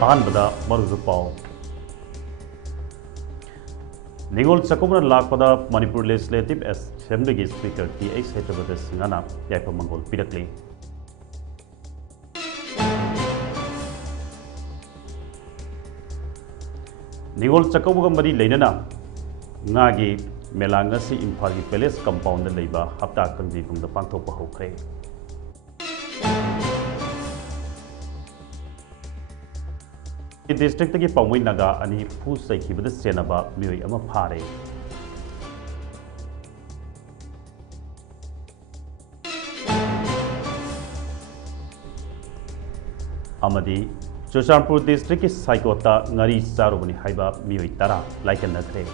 अहनबदा मरुजु पाव निगोल चकौना लाकपदा Manipur legislative assembly speaker T H. हेटबद सिंहना याइफ मंगोल पिरकली निगोल चकौबगा मरी लेनना ngaगी मेला ngasi इम्फाल की पैलेस कंपाउंड लेबा हप्ता कंजी बुंग पांथोप हौखरे डिस्ट्रिक्ट की पाउमई नागा अनि फू सैखिबद सेनबा मियोय अमा फारे अमदी चुरचांदपुर डिस्ट्रिक्ट की साइकोता ngari चारोबनी हाइबा मियोय तरा लाइकन नखरे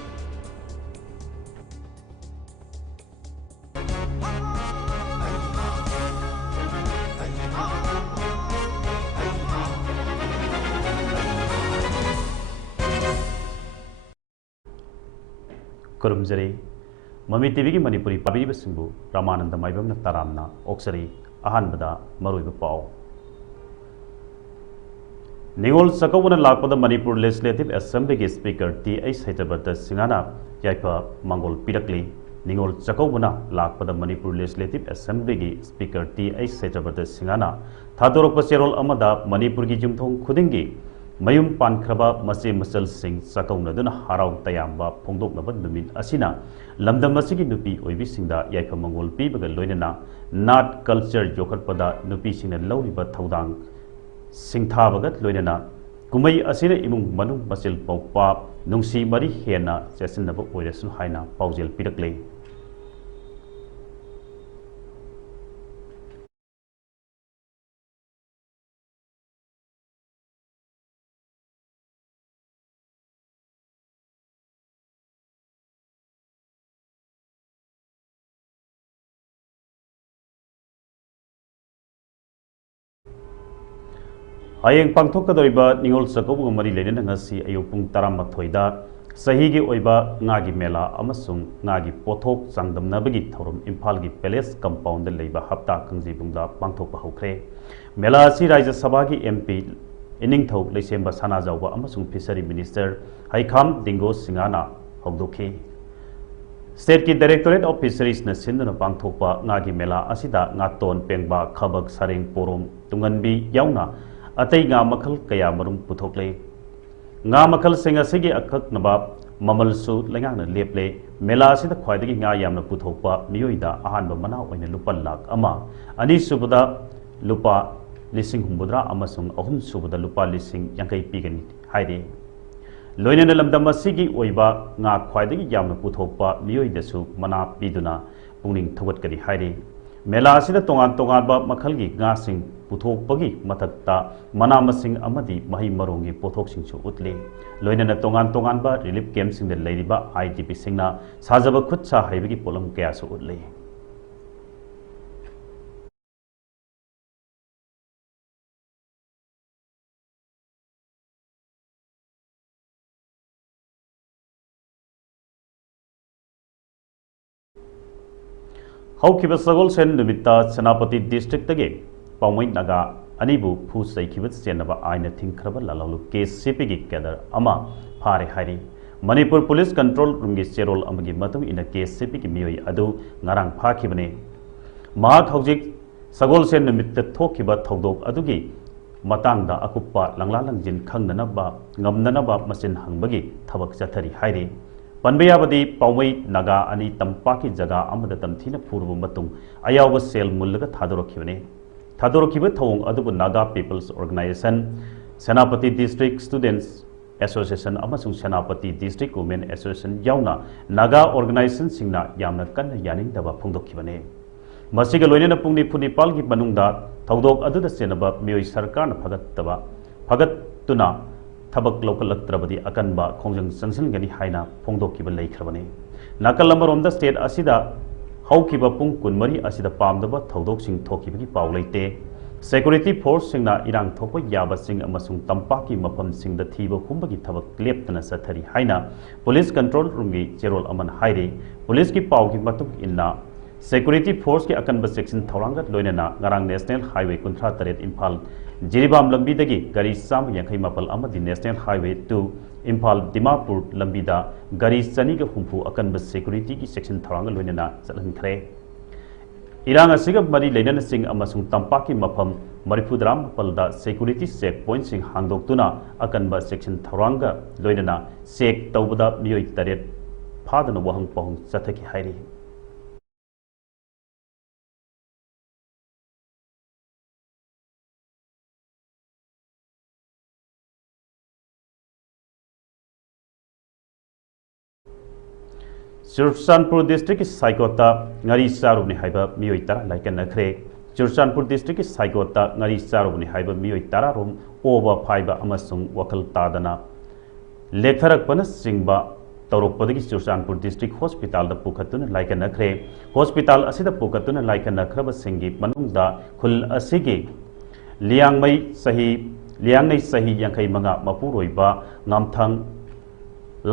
कुरुमजरे ममी टीवी की मणिपुरी पाबीबसिंबु रामानंद माइबम तारामना ओक्सरी अहानबदा मरुइब पाव निगोल चकौबना लाकपदा मणिपुर लेजिस्लेटिव असेंबली की स्पीकर टी.एच. हेटबद सिंहना याइफ मंगोल पिरकली निगोल चकौबना लाकपदा मणिपुर लेजिस्लेटिव असेंबली की स्पीकर टी.एच. हेटबद सिंहना थादोरप चेरोल अमदा मणिपुर की जुमथोंग खुदिंगी मयुम पानख्रबा मचे मचल सिंह चकौनदुना हराव तयाम्बा फोंदोकनबा नुमित असिना लमदम असिगी नुपी ओइबिसिंगदा याइफ मंगोल पीबगा लोइनना नाट कल्चर योखटपदा नुपीसिंगना लौरिबा थौदांग सिंथाबगत लोइनना कुमई असिना इमुंग मनुंग मचल पौपा नुंसी मरी हेना चेसिनबा ओइरसु हाइना पाउजेल पिरकले हयेंग पांथोकदोरिबा निगोल चकौबगा मरी लेनना ngasi अयुक पुंग 12 सही की ओइबा ngaगी मेला अमसुंग ngaगी पोथोक चांगदमनबगी थौरम इम्फाल की पैलेस कंपाउंड लेबा हप्ता कंजीबुंगदा पांथोकपा हौखरे मेला असि राज्य सभा की एमपी इनिंगथौ लेसेंबा सनाजाउबा अमसुंग फिशरी मिनिस्टर हाइखाम दिंगो सिंगाना हौदोखी स्टेट की डायरेक्टोरेट ऑफ फिशरीज न सिंधुना पांथोकपा ngaगी मेला असिदा ngaton पेंगबा खबक सारेंग पोरोम तुंगनबी याउना अतई nga मखल कया मरुम पुथोकले nga मखल सिंग असिगी अखकनबा ममलसु लेंगांगना लेपले मेला असिदा ख्वाइदगी nga यामना पुथोकपा मियोइदा अहानबा मना ओइना लुपा लाख अमा अनि सुबदा लुपा लिसिंग हुंबुद्रा अमसुंग अहुम सुबदा लुपा लिसिंग यांकई पीगनी हाइदे लोइनना लमदम असिगी ओइबा nga ख्वाइदगी यामना पुथोकपा मियोइदसु मना पीदुना पुंगनिंग थवटकरी हाइदे मेला असिदा तोंगान तोंगानबा मखलगी nga सिंग पुथोकपगी मथक्ता मना मसिंग अमदी मही मरोंगी पोथोकसिंगसु उतले लोइनना तोंगान तोंगानबा relief कैम्पसिंगदा लेरिबा IDP सिंगना साजबा खुदसा हाइबगी pollen कयासु उतले हौखिबा Sagol Sen नुमित्ता सेनापति डिस्ट्रिक्ट तगे पाउमई नागा अनिबु फू सैखिबत सेनबा आइना थिंखरबा लालालु केस सीपीगी केदर अमा फारे हाइरी मणिपुर पुलिस कंट्रोल रूम की चेरोल अमगी मतुंग इना केस सीपीगी मियोई अदु ngarang फाखिबने महाक हौजिक सगोल सेन नुमित्ता थोखिबा थौदोक अदुगी मतंगदा अकुप्पा लंगला लंजिन खंगननबा ngamnanaba मसिन हंगबगी थबक चथरी हाइरी पनबयाबदी पाउमई नागा अनि तंपाकी जगह अमदा तमथीना फुरब मतुंग अयावब सेल मुल्लगा थादोरखिबने थादोरखिब थौंग अदुबु Naga people's organisation Senapati district students association अमसुंग सेनापति डिस्ट्रिक्ट वुमेन एसोसिएशन याउना नागा ऑर्गेनाइजेशन सिंगना यामना कन्ना यानिंगदबा फोंदोखिबने मसिगा लोइनना पुंगनि फुनिपाल की मनुंगदा थौदोक अदुदा सेनबा मियोई सरकारना फगतुना थबक लौकलक्त्रबदी अकनबा खोंजंग चंगसनगनी हाइना फोंदोखिबा लेखरबने नाकल अमरोमदा स्टेट असिदा हौखिबा पुंग कुनमरी असिदा पामदबा थौदोकसिंग थोखिबगी पाव लेते Security Force singna irang thokpa yaba sing amasung tampaki mafam singda thiba humbagi thabak leptana sathari haina Police Control Room gi Cherol Aman haire Police ki paw gi matuk inna Security Force ki akanba section thaurangat loinana ngarang National Highway kunthra taret Imphal Jiribam lambi dagi gari sam yankai mapal amadi National Highway to Imphal Dimapur lambi da gari chani ga humpu akanba security ki section thaurangat loinana chalhankhre Irang asigab mari leinan sing amasung tampaki mafam marifudram palda security checkpoint sing hangdoktuna akanba section thoranga loinana check tawbada miyoi taret phadana wahang pahung chathaki hairi Churchanpur district ki saikota ngari sarubni haiba miyoi tara laikan nakhre Churchanpur district ki saikota ngari sarubni haiba miyoi tara rom over phaiba amasung wakal tadana lekharak panas singba tawrokpadagi Churchanpur district hospital da pukhatuna laikan nakhre hospital asida pukhatuna laikan nakhraba singi manungda khul asigi liangngai sahi yankai manga mapuroiba ngamthang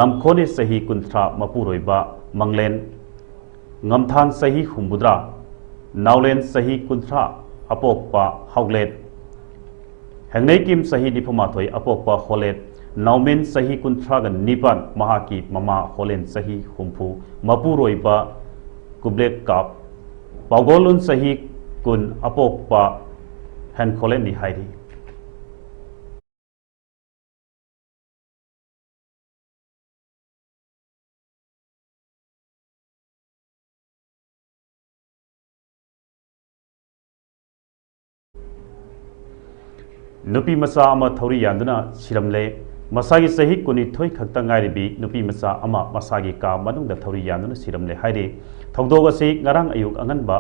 lamkhone sahi kunthra mapuroiba Manglen Ngamthang sahi humbudra Naulen sahi kunthra apokpa hauglet Hangnei kim sahi nipamathoi apokpa holet Naumen sahi kunthra gan nipan mahaki mama holen sahi humpu mapuroiba kublet kap Pagolun sahi kun apokpa han kholen ni hairi Nupi masa ama thauri yanduna siramle masagi sahi kuni thoi khakta ngairibi nupi masa ama masagi ka manungda thauri yanduna siramle haire thogdoga se ngarang ayuk anganba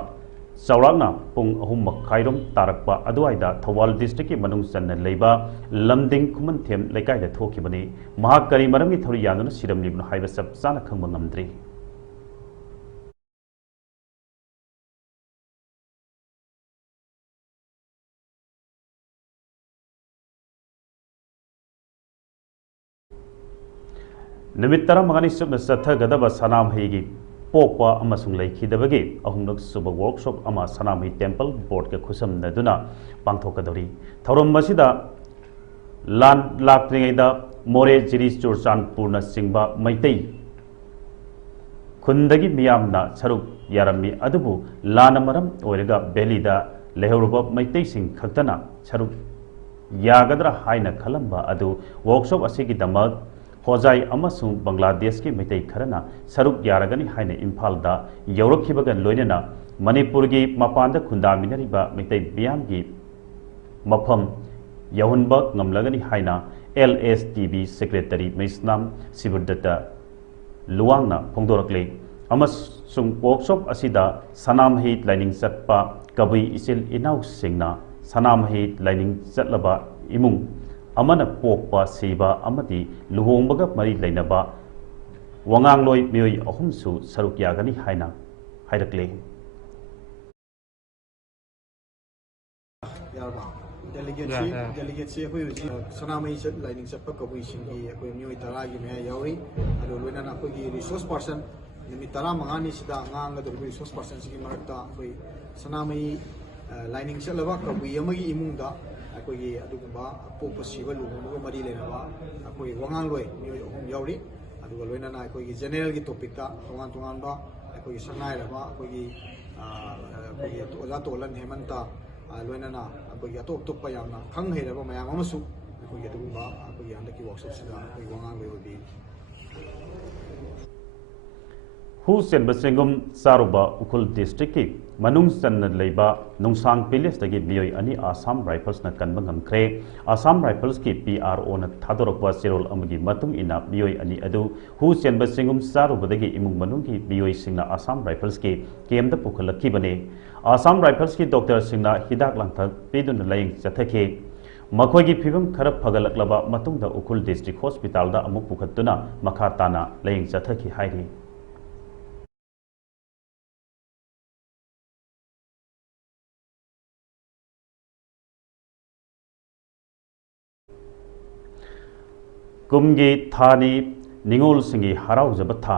chawrakna pung ahum makhairom tarakpa aduaida Thawal district ki manung channa leiba lamding khuman them lekai da thokibani mahak kari maramgi thauri yanduna siramlibnu haiba sab chana khangba ngamdri Numit tara mangani subna satha gadaba sanam haigi pokpa amasung leikhidabagi ahumlak suba workshop ama sanam hai temple board ka khusam naduna pangthokadori thorom masida lan laktringaida more jiris Churchanpurna singba maitai khundagi miyamna saruk yarami adubu lana maram oiraga belida lehoruba maitai sing khaktana saruk yagadra haina khalamba adu workshop asigi damak Hojai amasung Bangladesh ki mitai kharana saruk yaragani haina Imphal da yaurakhibagan loinana Manipur gi mapanda khundaminariba mitai biyam gi mafam yahunba ngamlagani haina LSTB secretary Misnam Siburdata luangna phongdorakle amasung workshop asida sanam hit lining satpa kabui isil inau singna sanam hit lining satlaba imung amana pokpa siba amati luhongbaga mari leinaba wangangloi mioi ahumsu saruk yagani haina hairakle delegate se koi sanamai chat lining chappa kabui singi koi mioi tara gi me yauri ado loina na koi resource person nimi tara mangani sida nganga do resource person sigi marakta koi sanamai lining chalaba kabui amagi imungda ꯑꯩꯈꯣꯏꯒꯤ ꯑꯗꯨꯒꯨꯝꯕ ꯑꯄꯣꯛꯄ ꯁꯤꯕ ꯂꯨꯍꯣꯡꯕꯒ ꯃꯔꯤ ꯂꯩꯅꯕ ꯑꯩꯈꯣꯏ ꯋꯥꯉꯥꯡꯂꯣꯏ ꯃꯤꯑꯣꯏ ꯑꯍꯨꯝ ꯌꯥꯎꯔꯤ ꯑꯗꯨꯒ ꯂꯣꯏꯅꯅ ꯑꯩꯈꯣꯏꯒꯤ ꯖꯦꯅꯔꯦꯜꯒꯤ ꯇꯣꯄꯤꯛꯇ ꯇꯣꯉꯥꯟ ꯇꯣꯉꯥꯟꯕ ꯑꯩꯈꯣꯏꯒꯤ ꯁꯛꯅꯥꯏꯔꯕ ꯑꯩꯈꯣꯏꯒꯤ ꯑꯣꯖꯥ ꯇꯣꯂꯟ ꯍꯦꯃꯟꯇ ꯂꯣꯏꯅꯅ ꯑꯩꯈꯣꯏꯒꯤ ꯑꯇꯣꯞ ꯑꯇꯣꯞꯄ ꯌꯥꯝꯅ ꯈꯪ ꯍꯩꯔꯕ ꯃꯌꯥꯝ ꯑꯃꯁꯨ ꯑꯩꯈꯣꯏꯒꯤ ꯑꯗꯨꯒꯨꯝꯕ ꯑꯩꯈꯣꯏꯒꯤ ꯍꯟꯗꯛꯀꯤ ꯋꯥꯔꯛꯁꯣꯞꯁꯤꯗ ꯑꯩꯈꯣꯏꯒꯤ ꯋꯥꯉꯥꯡꯂꯣꯏ ꯑꯣꯏꯕꯤ Hu senba sengum saruba ukul district ki manung sanna leiba nungsang pilis dagi miyoi ani Assam Rifles na kanba ngamkre Assam Rifles ki PRO na thadorokwa serol amagi matung ina miyoi ani adu hu senba sengum saruba dagi imung manung ki miyoi singna Assam Rifles ki KM da pukhalakki bane Assam Rifles ki doctor singna hidak langthak pidun laying chathake Makhoi phibam khara phagalaklaba matungda ukul district hospital da amuk pukhatuna makha tana laying chathaki hairi ꯀꯨꯝꯒꯤ ꯊꯥꯅꯤ ꯅꯤꯡꯉꯣꯜꯁꯤꯡꯒꯤ ꯍꯔꯥꯎꯖꯕ ꯊꯥ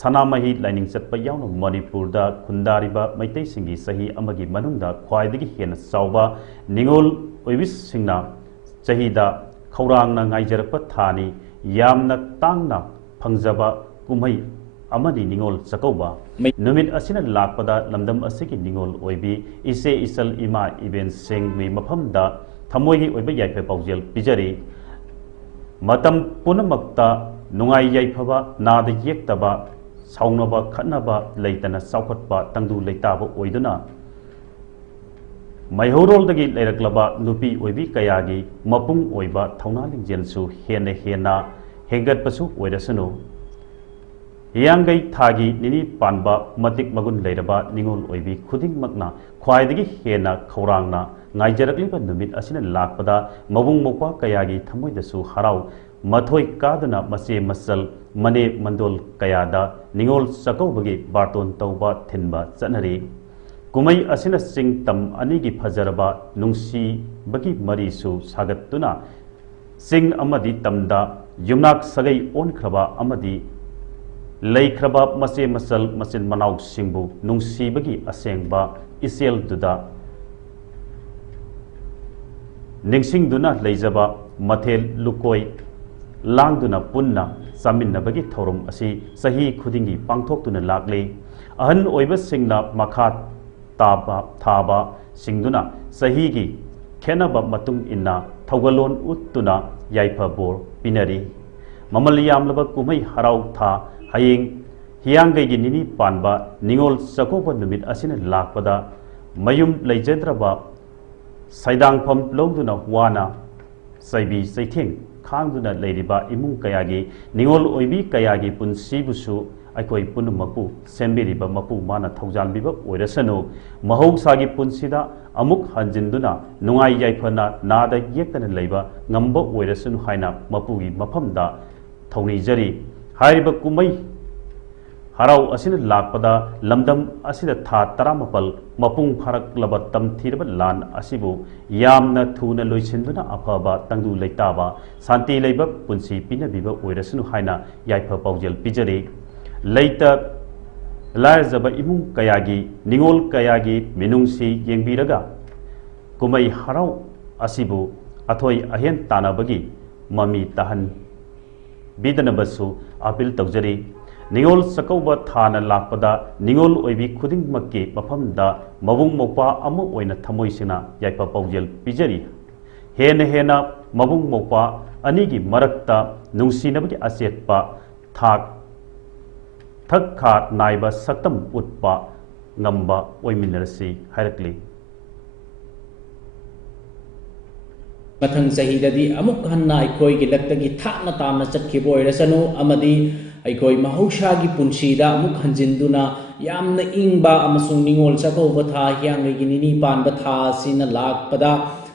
ꯁꯅꯥꯃꯍꯤ ꯂꯥꯏꯅꯤꯡ ꯆꯠꯄ ꯌꯥꯎꯅ ꯃꯅꯤꯄꯨꯔꯗ ꯈꯨꯟꯗꯥꯔꯤꯕ ꯃꯩꯇꯩꯁꯤꯡꯒꯤ ꯆꯍꯤ ꯑꯃꯒꯤ ꯃꯅꯨꯡꯗ ꯈ꯭ꯋꯥꯏꯗꯒꯤ ꯍꯦꯟꯅ ꯆꯥꯎꯕ ꯅꯤꯡꯉꯣꯜ ꯑꯣꯏꯕꯤꯁꯤꯡꯅ ꯆꯍꯤꯗ ꯈꯧꯔꯥꯡꯅ ꯉꯥꯏꯖꯔꯛꯄ ꯊꯥꯅꯤ ꯌꯥꯝꯅ ꯇꯥꯡꯅ ꯐꯪꯖꯕ ꯀꯨꯝꯍꯩ ꯑꯃꯗꯤ ꯅꯤꯡꯉꯣꯜ ꯆꯥꯛꯀꯧꯕ ꯅꯨꯃꯤꯠ ꯑꯁꯤꯅ ꯂꯥꯛꯄꯗ ꯂꯝꯗꯝ ꯑꯁꯤꯒꯤ ꯅꯤꯡꯉꯣꯜ ꯑꯣꯏꯕꯤ ꯏꯆꯦ ꯏꯆꯜ ꯏꯃꯥ ꯏꯕꯦꯟꯁꯤꯡꯒꯤ ꯃꯐꯝꯗ ꯊꯃꯣꯏꯒꯤ ꯑꯣꯏꯕ ꯌꯥꯏꯐ ꯄꯥꯎꯖꯦꯜ ꯄꯤꯖꯔꯤ ꯃꯇꯝ ꯄꯨꯝꯅꯃꯛꯇ ꯅꯨꯡꯉꯥꯏ ꯌꯥꯏꯐꯕ ꯅꯥꯗ ꯌꯦꯛꯇꯕ ꯁꯥꯎꯅꯕ ꯈꯠꯅꯕ ꯂꯩꯇꯅ ꯆꯥꯎꯈꯠꯄ ꯇꯪꯗꯨ ꯂꯩꯇꯥꯕ ꯑꯣꯏꯗꯨꯅ ꯃꯩꯍꯧꯔꯣꯜꯗꯒꯤ ꯂꯩꯔꯛꯂꯕ ꯅꯨꯄꯤ ꯑꯣꯏꯕꯤ ꯀꯌꯥꯒꯤ ꯃꯄꯨꯡ ꯑꯣꯏꯕ ꯊꯧꯅꯥ ꯂꯤꯡꯖꯦꯜꯁꯨ ꯍꯦꯟꯅ ꯍꯦꯟꯒꯠꯄꯁꯨ ꯑꯣꯏꯔꯁꯅꯨ ꯍꯤꯌꯥꯡꯒꯩ ꯊꯥꯒꯤ ꯅꯤꯅꯤ ꯄꯥꯟꯕ ꯃꯇꯤꯛ ꯃꯒꯨꯟ ꯂꯩꯔꯕ ꯅꯤꯡꯉꯣꯜ ꯑꯣꯏꯕꯤ ꯈꯨꯗꯤꯡꯃꯛꯅ ꯈ꯭ꯋꯥꯏꯗꯒꯤ ꯍꯦꯟꯅ ꯈꯧꯔꯥꯡꯅ ꯉꯥꯏꯖꯔꯛꯂꯤꯕ ꯅꯨꯃꯤꯠ ꯑꯁꯤꯅ ꯂꯥꯛꯄꯗ ꯃꯕꯨꯡ ꯃꯧꯄ꯭ꯋꯥ ꯀꯌꯥꯒꯤ ꯊꯃꯣꯏꯗꯁꯨ ꯍꯔꯥꯎ ꯃꯊꯣꯏ ꯀꯥꯗꯨꯅ ꯃꯆꯦ ꯃꯆꯜ ꯃꯅꯦ ꯃꯟꯗꯣꯜ ꯀꯌꯥꯗ ꯅꯤꯡꯉꯣꯜ ꯆꯥꯛꯀꯧꯕꯒꯤ ꯕꯥꯔꯇꯣꯟ ꯇꯧꯕ ꯊꯤꯟꯕ ꯆꯠꯅꯔꯤ ꯀꯨꯝꯍꯩ ꯑꯁꯤꯅ ꯆꯤꯡ ꯇꯝ ꯑꯅꯤꯒꯤ ꯐꯖꯔꯕ ꯅꯨꯡꯁꯤꯕꯒꯤ ꯃꯔꯤꯁꯨ ꯁꯥꯒꯠꯇꯨꯅ ꯆꯤꯡ ꯑꯃꯗꯤ ꯇꯝꯗ ꯌꯨꯝꯅꯥꯛ ꯁꯥꯒꯩ ꯑꯣꯟꯈ꯭ꯔꯕ ꯑꯃꯗꯤ ꯂꯩꯈ꯭ꯔꯕ ꯃꯆꯦ ꯃꯆꯜ ꯃꯆꯤꯟ ꯃꯅꯥꯎꯁꯤꯡꯕꯨ ꯅꯨꯡꯁꯤꯕꯒꯤ ꯑꯁꯦꯡꯕ ꯏꯆꯦꯜꯗꯨꯗ ꯅꯤꯡꯁꯤꯡꯗꯨꯅ ꯂꯩꯖꯕ ꯃꯊꯦꯜ ꯂꯨꯀꯣꯏ ꯂꯥꯡꯗꯨꯅ ꯄꯨꯟꯅ ꯆꯥꯃꯤꯟꯅꯕꯒꯤ ꯊꯧꯔꯝ ꯑꯁꯤ ꯆꯍꯤ ꯈꯨꯗꯤꯡꯒꯤ ꯄꯥꯡꯊꯣꯛꯇꯨꯅ ꯂꯥꯛꯂꯤ ꯑꯍꯟ ꯑꯣꯏꯕꯁꯤꯡꯅ ꯃꯈꯥ ꯊꯥꯕ ꯁꯤꯡꯗꯨꯅ ꯆꯍꯤꯒꯤ ꯈꯦꯟꯅꯕ ꯃꯇꯨꯡ ꯏꯟꯅ ꯊꯧꯒꯜꯂꯣꯟ ꯎꯠꯇꯨꯅ ꯌꯥꯏꯐ ꯕꯣꯔ ꯄꯤꯅꯔꯤ ꯃꯃꯜ ꯌꯥꯝꯂꯕ ꯀꯨꯝꯍꯩ ꯍꯔꯥꯎ ꯊꯥ ꯍꯌꯦꯡ ꯍꯤꯌꯥꯡꯒꯩꯒꯤ ꯅꯤꯅꯤ ꯄꯥꯟꯕ ꯅꯤꯡꯉꯣꯜ ꯆꯥꯛꯀꯧꯕ ꯅꯨꯃꯤꯠ ꯑꯁꯤꯅ ꯂꯥꯛꯄꯗ ꯃꯌꯨꯝ ꯂꯩꯖꯗ꯭ꯔꯕ ꯁꯩꯗꯥꯡꯐꯝ ꯂꯧꯗꯨꯅ ꯋꯥꯅ ꯆꯩꯕꯤ ꯆꯩꯊꯦꯡ ꯈꯥꯡꯗꯨꯅ ꯂꯩꯔꯤꯕ ꯏꯃꯨꯡ ꯀꯌꯥꯒꯤ ꯅꯤꯡꯉꯣꯜ ꯑꯣꯏꯕꯤ ꯀꯌꯥꯒꯤ ꯄꯨꯟꯁꯤꯕꯨꯁꯨ ꯑꯩꯈꯣꯏ ꯄꯨꯝꯅꯃꯛꯄꯨ ꯁꯦꯝꯕꯤꯔꯤꯕ ꯃꯄꯨ ꯃꯥꯅ ꯊꯧꯖꯥꯟꯕꯤꯕ ꯑꯣꯏꯔꯁꯅꯨ ꯃꯍꯧꯁꯥꯒꯤ ꯄꯨꯟꯁꯤꯗ ꯑꯃꯨꯛ ꯍꯟꯖꯤꯟꯗꯨꯅ ꯅꯨꯡꯉꯥꯏ ꯌꯥꯏꯐꯅ ꯅꯥꯗ ꯌꯦꯛꯇꯅ ꯂꯩꯕ ꯉꯝꯕ ꯑꯣꯏꯔꯁꯅꯨ ꯍꯥꯏꯅ ꯃꯄꯨꯒꯤ ꯃꯐꯝꯗ ꯊꯧꯅꯤꯖꯔꯤ ꯍꯥꯏꯔꯤꯕ ꯀꯨꯝꯍꯩ ꯍꯔꯥꯎ ꯑꯁꯤꯅ ꯂꯥꯛꯄꯗ ꯂꯝꯗꯝ ꯑꯁꯤꯗ ꯊꯥ 17 ꯃꯄꯨꯡ ꯐꯥꯔꯛꯂꯕ ꯇꯝꯊꯤꯔꯕ ꯂꯥꯟ ꯑꯁꯤꯕꯨ ꯌꯥꯝꯅ ꯊꯨꯅ ꯂꯣꯏꯁꯤꯟꯗꯨꯅ ꯑꯐꯕ ꯇꯪꯗꯨ ꯂꯩꯇꯥꯕ ꯁꯥꯟꯇꯤ ꯂꯩꯕ ꯄꯨꯟꯁꯤ ꯄꯤꯅꯕꯤꯕ ꯑꯣꯏꯔꯁꯅꯨ ꯍꯥꯏꯅ ꯌꯥꯏꯐ ꯄꯥꯎꯖꯦꯜ ꯄꯤꯖꯔꯤ ꯂꯩꯇ ꯂꯥꯏꯔꯖꯕ ꯏꯃꯨꯡ ꯀꯌꯥꯒꯤ ꯅꯤꯡꯉꯣꯜ ꯀꯌꯥꯒꯤ ꯃꯤꯅꯨꯡꯁꯤ ꯌꯦꯡꯕꯤꯔꯒ ꯀꯨꯝꯍꯩ ꯍꯔꯥꯎ ꯑꯁꯤꯕꯨ ꯑꯊꯣꯏ ꯑꯍꯦꯟ ꯇꯥꯟꯅꯕꯒꯤ ꯃꯃꯤ ꯇꯥꯍꯟꯕꯤꯗꯅꯕꯁꯨ ꯑꯄꯤꯜ ꯇꯧꯖꯔꯤ ꯅꯤꯡꯉꯣꯜ ꯆꯥꯛꯀꯧꯕ ꯊꯥꯅ ꯂꯥꯛꯄꯗ ꯅꯤꯡꯉꯣꯜ ꯑꯣꯏꯕꯤ ꯈꯨꯗꯤꯡꯃꯛꯀꯤ ꯃꯐꯝꯗ ꯃꯕꯨꯡ ꯃꯧꯄ꯭ꯋꯥ ꯑꯃ ꯑꯣꯏꯅ ꯊꯃꯣꯏꯁꯤꯡꯅ ꯌꯥꯏꯐ ꯄꯥꯎꯖꯦꯜ ꯄꯤꯖꯔꯤ ꯍꯦꯟꯅ ꯃꯕꯨꯡ ꯃꯧꯄ꯭ꯋꯥ ꯑꯅꯤꯒꯤ ꯃꯔꯛꯇ ꯅꯨꯡꯁꯤꯅꯕꯒꯤ ꯑꯆꯦꯠꯄ ꯊꯥꯛ ꯊꯛ ꯅꯥꯏꯕ ꯁꯛꯇꯝ ꯎꯠꯄ ꯉꯝꯕ ꯑꯣꯏꯃꯤꯟꯅꯔꯁꯤ ꯍꯥꯏꯔꯛꯂꯤ ꯃꯊꯪ ꯆꯍꯤꯗꯗꯤ ꯑꯃꯨꯛ ꯍꯟꯅ ꯑꯩꯈꯣꯏꯒꯤ ꯂꯛꯇꯒꯤ ꯊꯥꯞꯅ ꯇꯥꯝꯅ ꯆꯠꯈꯤꯕ ꯑꯣꯏꯔꯁꯅꯨ ꯑꯃꯗꯤ ꯑꯩꯈꯣꯏ ꯃꯍꯧꯁꯥꯒꯤ ꯄꯨꯟꯁꯤꯗ ꯑꯃꯨꯛ ꯍꯟꯖꯤꯟꯗꯨꯅ ꯌꯥꯝꯅ ꯏꯪꯕ ꯑꯃꯁꯨꯡ ꯅꯤꯡꯉꯣꯜ ꯆꯥꯛꯀꯧꯕ ꯊꯥ ꯍꯤꯌꯥꯡꯒꯩꯒꯤ ꯅꯤꯅꯤ ꯄꯥꯟꯕ ꯊꯥ ꯑꯁꯤꯅ ꯂꯥꯛꯄꯗ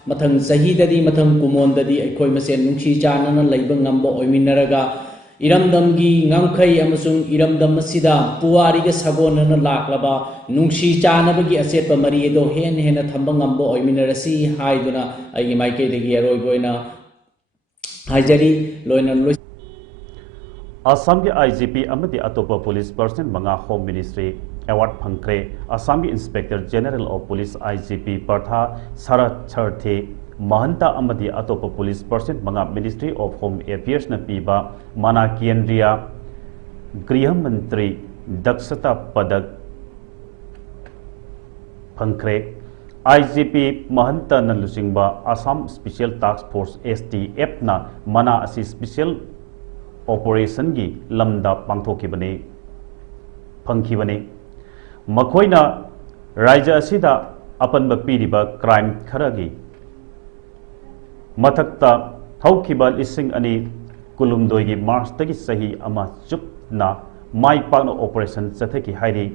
ꯃꯊꯪ ꯆꯍꯤꯗꯗꯤ ꯃꯊꯪ ꯀꯨꯝꯑꯣꯟꯗꯗꯤ ꯑꯩꯈꯣꯏ ꯃꯁꯦꯟ ꯅꯨꯡꯁꯤ ꯆꯥꯟꯅꯅ ꯂꯩꯕ ꯉꯝꯕ ꯑꯣꯏꯃꯤꯟꯅꯔꯒ इरमदमगी ngangkhai amasung iramdam asida puwariga sagonana laklaba nungsi chanabagi asetpa mari edo hen hena thamba ngamba oiminarasi haiduna aigi maike degi aroiboina haijari loina loi Assam के IGP अमदी अतोपा पुलिस पर्सन मंगा होम मिनिस्ट्री अवार्ड फंक्रे असम के inspector general of police IGP पर्था सरत छरथे Mahanta अमदी अतोपा police person मंगा ministry of home affairs न पीबा माना केंद्रीय गृह मंत्री दक्षता पदक फंक्रे IGP महंता न लुसिंगबा Assam special task force STF न मना असि स्पेशल ऑपरेशन की लमदा पांथोखिबने फंखिबने मखोइना राज्य असिदा अपनब पीरिबा क्राइम खरगी मथक्ता हौखिबा लिसिंग अनि कुलुमदोइगी मार्च तगी सही अमा चुपना माइ पाकना ऑपरेशन चथकी हाइरी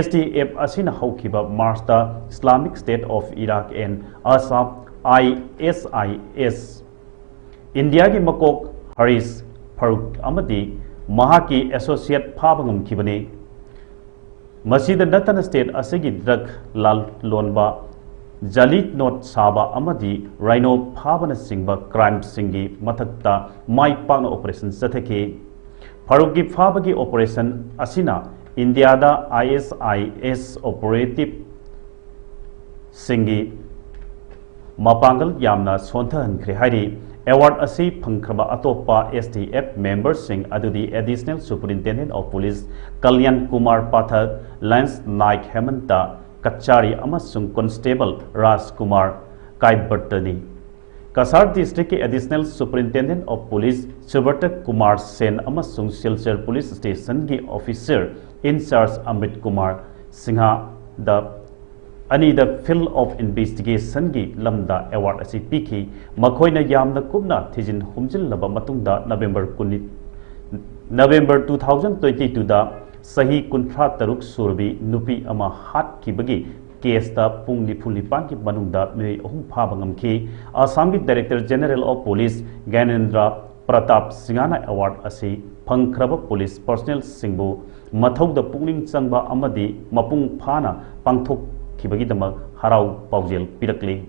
STF असिना हौखिबा मार्च ता Islamic state of Iraq and Assam ISIS India की मकोक हरीस फरुक अमदी महाकी एसोसिएट फाबंगम किबने मसीद नतन स्टेट असेगी ड्रग लाल लोनबा jali not saba amadi rhino phabana singba crime singi mathakta mai pakna operation sathaki Faruqi Fabagi operation asina India da ISIS operative singi mapangal yamna sonthan khre hari award asi phangkhaba atopa STF members sing adudi additional superintendent of police Kalyan Kumar Pathak Lance Naik Hemanta Kachari amasung constable Raj Kumar Kaibattani Kasar district additional superintendent of police Subrata Kumar Sen amasung Silchar police station gi officer in charge Amit Kumar Singha the Ani the field of investigation gi lamda award asi piki makhoina yamna kumna thijin humjil laba matungda November 2022 da sahi kunthra taruk surbi nupi ama hat kibagi case da pung nipulipan ki manungda me ahum phaba ngamki Assam Director General of Police Ganendra Pratap Singhana award asi phangkhraba police personnel singbu mathauda pungning changba amadi mapung phana pangthok Kibagidama Harau Paujel Pirakli.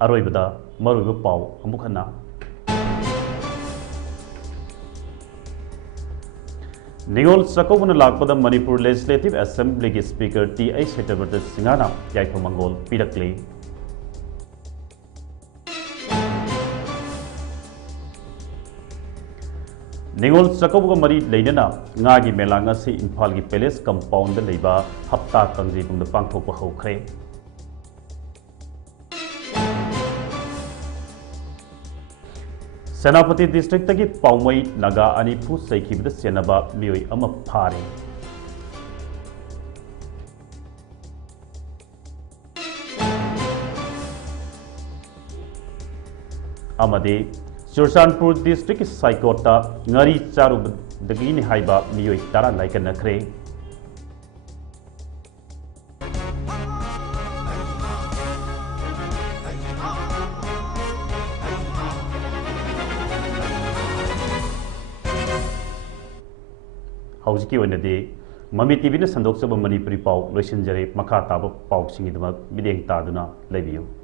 Aroibada Marubu Pau Amukana Ningol Sakobuna Lakpada Manipur Legislative Assembly Speaker T.A. Setabata Singhana Yaipamangol Pirakli. Ningol Sakobga Mari Lainana, Nagi Melangasi in Palgi Palace compound the Liba, Hapta Kanzi from the Pangtopa Hokre. Senapati District Tagi Paumai Naga Anipu Saiki with the Senaba Mui Amapari. Amade Surshanpur District Saikota Ngari Charu Dagini Haiba Miyoi Tara like a Nakre. Houski on the day, Mami TV Sandok Manipuri Pau, Lucian Jere, Makata Pau Singidama, Miding Taduna, Levio.